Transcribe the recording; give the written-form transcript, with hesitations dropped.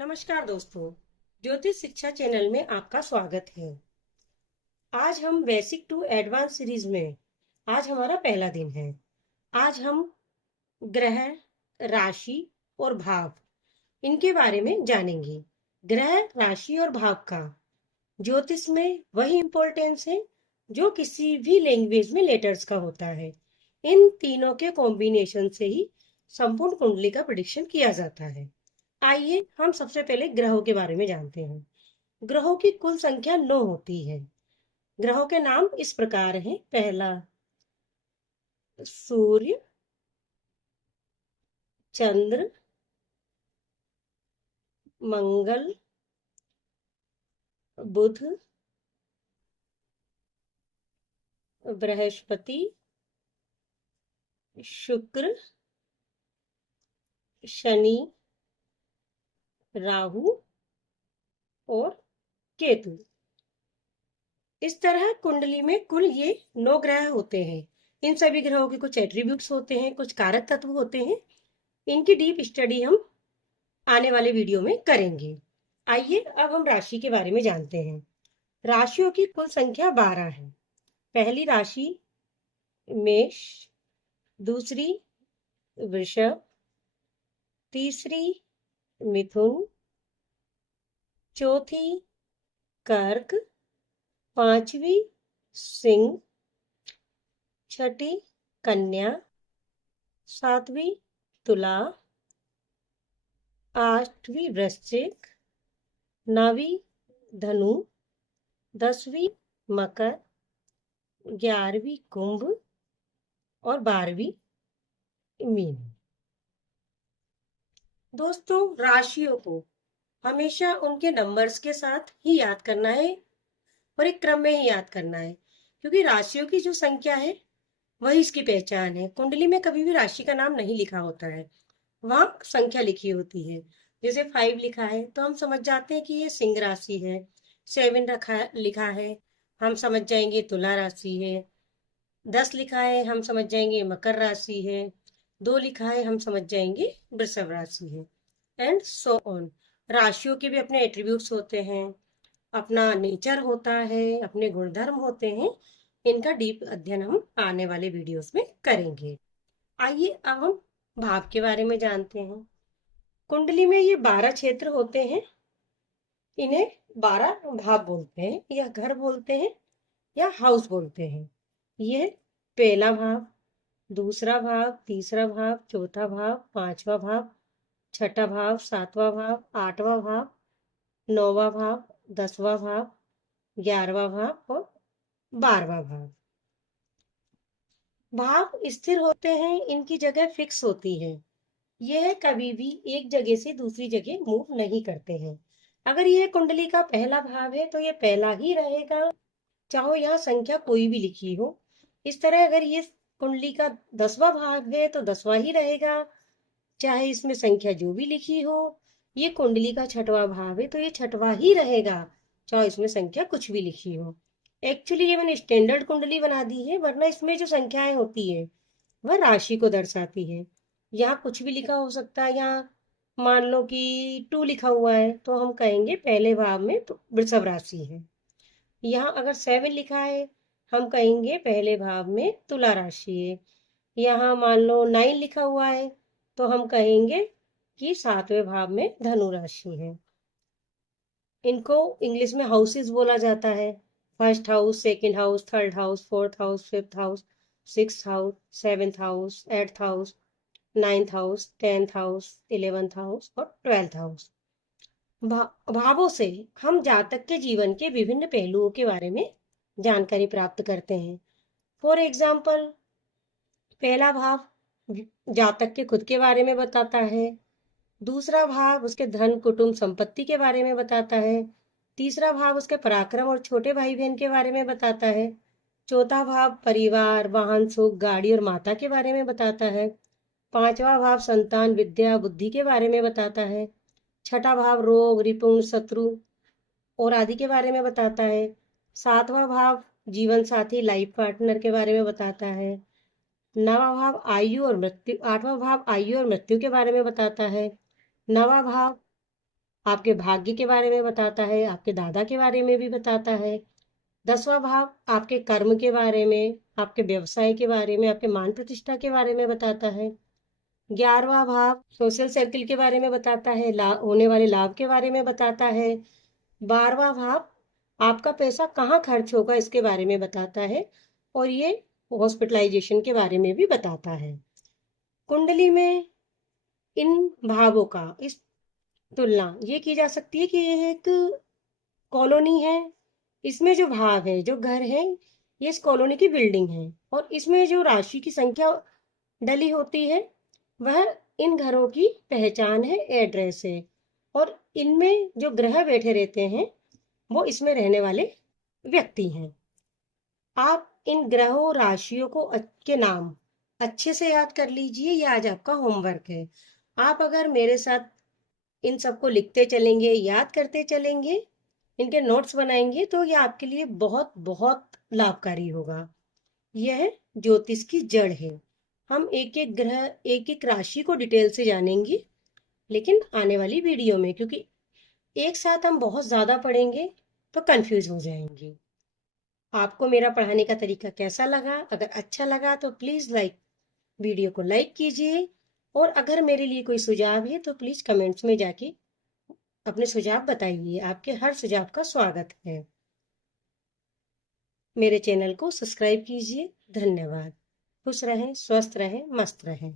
नमस्कार दोस्तों, ज्योतिष शिक्षा चैनल में आपका स्वागत है। आज हम बेसिक टू एडवांस सीरीज में आज हमारा पहला दिन है। आज हम ग्रह, राशि और भाव इनके बारे में जानेंगे। ग्रह, राशि और भाव का ज्योतिष में वही इम्पोर्टेंस है जो किसी भी लैंग्वेज में लेटर्स का होता है। इन तीनों के कॉम्बिनेशन से ही संपूर्ण कुंडली का प्रेडिक्शन किया जाता है। आइए हम सबसे पहले ग्रहों के बारे में जानते हैं। ग्रहों की कुल संख्या 9 होती है। ग्रहों के नाम इस प्रकार हैं। पहला सूर्य, चंद्र, मंगल, बुध, बृहस्पति, शुक्र, शनि, राहु और केतु। इस तरह कुंडली में कुल ये 9 ग्रह होते हैं। इन सभी ग्रहों के कुछ एट्रीब्यूट्स होते हैं, कुछ कारक तत्व होते हैं। इनकी डीप स्टडी हम आने वाले वीडियो में करेंगे। आइए अब हम राशि के बारे में जानते हैं। राशियों की कुल संख्या 12 है। पहली राशि मेष, दूसरी वृषभ, तीसरी मिथुन, चौथी कर्क, पांचवी सिंह, छठी कन्या, सातवीं तुला, आठवीं वृश्चिक, नवीं धनु, 10वीं मकर, 11वीं कुंभ और 12वीं मीन। दोस्तों, राशियों को हमेशा उनके नंबर्स के साथ ही याद करना है और एक क्रम में ही याद करना है, क्योंकि राशियों की जो संख्या है वही इसकी पहचान है। कुंडली में कभी भी राशि का नाम नहीं लिखा होता है, वहां संख्या लिखी होती है। जैसे 5 लिखा है तो हम समझ जाते हैं कि ये सिंह राशि है। 7 लिखा है, हम समझ जाएंगे तुला राशि है। 10 लिखा है, हम समझ जाएंगे मकर राशि है। 2 लिखा है, हम समझ जाएंगे वृषभ राशि है, एंड सो ऑन। राशियों के भी अपने एट्रीब्यूट्स होते हैं, अपना नेचर होता है, अपने गुणधर्म होते हैं। इनका डीप अध्ययन हम आने वाले वीडियोस में करेंगे। आइए अब हम भाव के बारे में जानते हैं। कुंडली में ये 12 क्षेत्र होते हैं। इन्हें 12 भाव बोलते हैं, या घर बोलते हैं, या हाउस बोलते हैं। ये पहला भाव, दूसरा भाव, तीसरा भाव, चौथा भाव, पांचवा भाव, छठा भाव, सातवां भाव, आठवां भाव, नौवां भाव, 10वां भाव, 11वां भाव और 12वां भाव। भाव स्थिर होते हैं, इनकी जगह फिक्स होती है। यह कभी भी एक जगह से दूसरी जगह मूव नहीं करते हैं। अगर यह कुंडली का पहला भाव है तो यह पहला ही रहेगा, चाहो यहाँ संख्या कोई भी लिखी हो। इस तरह अगर ये कुंडली का 10वां भाव है तो 10वां ही रहेगा, चाहे इसमें संख्या जो भी लिखी हो। ये कुंडली का 6वां भाव है तो ये 6वां ही रहेगा, चाहे इसमें संख्या कुछ भी लिखी हो। एक्चुअली ये मैंने स्टैंडर्ड कुंडली बना दी है, वरना इसमें जो संख्याएं होती है वह राशि को दर्शाती है। यहाँ कुछ भी लिखा हो सकता है। यहाँ मान लो कि 2 लिखा हुआ है तो हम कहेंगे पहले भाव में तो वृषभ राशि है। यहाँ अगर 7 लिखा है, हम कहेंगे पहले भाव में तुला राशि है। यहाँ मान लो 9 लिखा हुआ है तो हम कहेंगे कि 7वें भाव में धनु राशि है। इनको इंग्लिश में हाउसेस बोला जाता है। First house, second house, third house, fourth house, fifth house, sixth house, seventh house, eighth house, ninth house, 10th house, 11th house और 12th हाउस। भावों से हम जातक के जीवन के विभिन्न पहलुओं के बारे में जानकारी प्राप्त करते हैं। फॉर एग्जाम्पल, पहला भाव जातक के खुद के बारे में बताता है। दूसरा भाव उसके धन, कुटुंब, संपत्ति के बारे में बताता है। तीसरा भाव उसके पराक्रम और छोटे भाई बहन के बारे में बताता है। चौथा भाव परिवार, वाहन, सुख, गाड़ी और माता के बारे में बताता है। पांचवा भाव संतान, विद्या, बुद्धि के बारे में बताता है। छठा भाव रोग, रिपुण, शत्रु और आदि के बारे में बताता है। सातवां भाव जीवन साथी, लाइफ पार्टनर के बारे में बताता है। नवा भाव आयु और मृत्यु, आठवां भाव आयु और मृत्यु के बारे में बताता है। नवा भाव आपके भाग्य के बारे में बताता है, आपके दादा के बारे में भी बताता है। 10वां भाव आपके कर्म के बारे में, आपके व्यवसाय के बारे में, आपके मान प्रतिष्ठा के बारे में बताता है। 11वां भाव सोशल सर्किल के बारे में बताता है, होने वाले लाभ के बारे में बताता है। 12वां भाव आपका पैसा कहाँ खर्च होगा इसके बारे में बताता है, और ये हॉस्पिटलाइजेशन के बारे में भी बताता है। कुंडली में इन भावों का इस तुलना ये की जा सकती है कि ये एक कॉलोनी है। इसमें जो भाव है, जो घर है, ये इस कॉलोनी की बिल्डिंग है, और इसमें जो राशि की संख्या डली होती है वह इन घरों की पहचान है, एड्रेस है। और इनमें जो ग्रह बैठे रहते हैं वो इसमें रहने वाले व्यक्ति हैं। आप इन ग्रहों राशियों को के नाम अच्छे से याद कर लीजिए, ये आज आपका होमवर्क है। आप अगर मेरे साथ इन सबको लिखते चलेंगे, याद करते चलेंगे, इनके नोट्स बनाएंगे, तो ये आपके लिए बहुत बहुत लाभकारी होगा। यह ज्योतिष की जड़ है। हम एक एक ग्रह, एक एक राशि को डिटेल से जानेंगे, लेकिन आने वाली वीडियो में, क्योंकि एक साथ हम बहुत ज्यादा पढ़ेंगे तो कंफ्यूज हो जाएंगे। आपको मेरा पढ़ाने का तरीका कैसा लगा? अगर अच्छा लगा तो प्लीज वीडियो को लाइक कीजिए, और अगर मेरे लिए कोई सुझाव है तो प्लीज कमेंट्स में जाके अपने सुझाव बताइए। आपके हर सुझाव का स्वागत है। मेरे चैनल को सब्सक्राइब कीजिए। धन्यवाद। खुश रहें, स्वस्थ रहें, मस्त रहें।